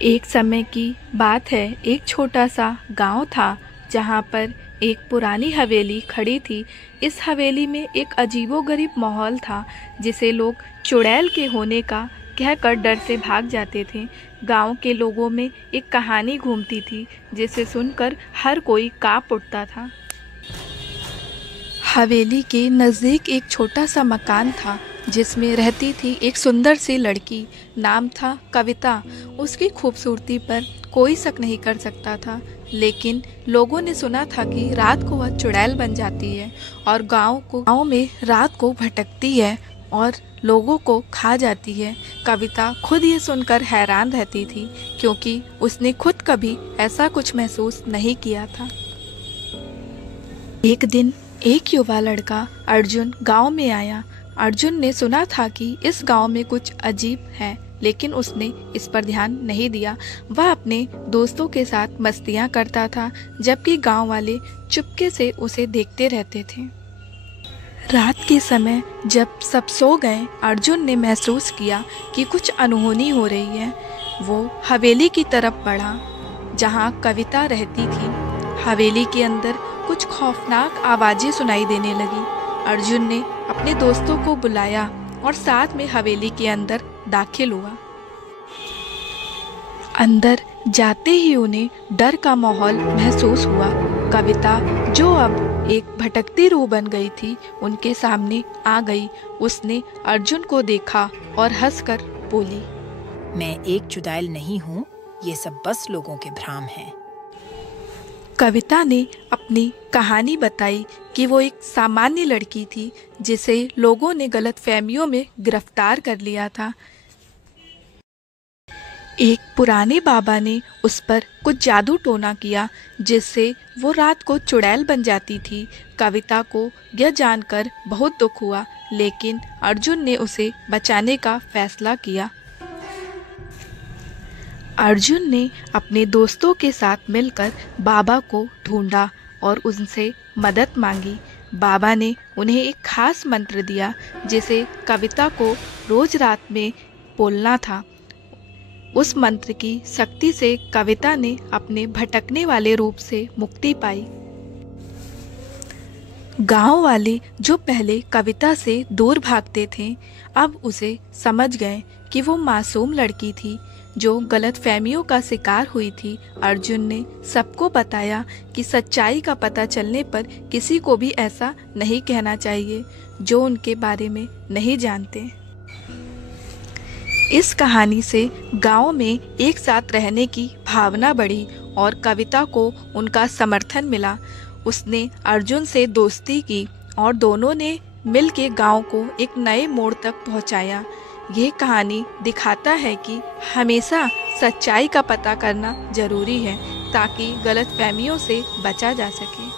एक समय की बात है। एक छोटा सा गांव था जहां पर एक पुरानी हवेली खड़ी थी। इस हवेली में एक अजीबोगरीब माहौल था जिसे लोग चुड़ैल के होने का कहकर डर से भाग जाते थे। गांव के लोगों में एक कहानी घूमती थी जिसे सुनकर हर कोई कांप उठता था। हवेली के नज़दीक एक छोटा सा मकान था जिसमें रहती थी एक सुंदर सी लड़की। नाम था कविता। उसकी खूबसूरती पर कोई शक नहीं कर सकता था, लेकिन लोगों ने सुना था कि रात को वह चुड़ैल बन जाती है और गांव में रात को भटकती है और लोगों को खा जाती है। कविता खुद ये सुनकर हैरान रहती थी, क्योंकि उसने खुद कभी ऐसा कुछ महसूस नहीं किया था। एक दिन एक युवा लड़का अर्जुन गांव में आया। अर्जुन ने सुना था कि इस गांव में कुछ अजीब है, लेकिन उसने इस पर ध्यान नहीं दिया। वह अपने दोस्तों के साथ मस्तियां करता था, जबकि गांव वाले चुपके से उसे देखते रहते थे। रात के समय जब सब सो गए, अर्जुन ने महसूस किया कि कुछ अनहोनी हो रही है। वो हवेली की तरफ बढ़ा जहां कविता रहती थी। हवेली के अंदर कुछ खौफनाक आवाजें सुनाई देने लगी। अर्जुन ने अपने दोस्तों को बुलाया और साथ में हवेली के अंदर दाखिल हुआ। अंदर जाते ही उन्हें डर का माहौल महसूस हुआ। कविता, जो अब एक भटकती रूह बन गई थी, उनके सामने आ गई। उसने अर्जुन को देखा और हंसकर बोली, मैं एक चुड़ैल नहीं हूँ, ये सब बस लोगों के भ्रम हैं। कविता ने अपनी कहानी बताई कि वो एक सामान्य लड़की थी जिसे लोगों ने गलतफहमियों में गिरफ्तार कर लिया था। एक पुराने बाबा ने उस पर कुछ जादू टोना किया जिससे वो रात को चुड़ैल बन जाती थी। कविता को यह जानकर बहुत दुख हुआ, लेकिन अर्जुन ने उसे बचाने का फैसला किया। अर्जुन ने अपने दोस्तों के साथ मिलकर बाबा को ढूंढा और उनसे मदद मांगी। बाबा ने उन्हें एक खास मंत्र दिया जिसे कविता को रोज रात में बोलना था। उस मंत्र की शक्ति से कविता ने अपने भटकने वाले रूप से मुक्ति पाई। गांव वाले जो पहले कविता से दूर भागते थे, अब उसे समझ गए कि वो मासूम लड़की थी जो गलतफहमियों का शिकार हुई थी। अर्जुन ने सबको बताया कि सच्चाई का पता चलने पर किसी को भी ऐसा नहीं कहना चाहिए जो उनके बारे में नहीं जानते। इस कहानी से गांव में एक साथ रहने की भावना बढ़ी और कविता को उनका समर्थन मिला। उसने अर्जुन से दोस्ती की और दोनों ने मिलकर गांव को एक नए मोड़ तक पहुंचाया। ये कहानी दिखाता है कि हमेशा सच्चाई का पता करना जरूरी है ताकि गलतफहमियों से बचा जा सके।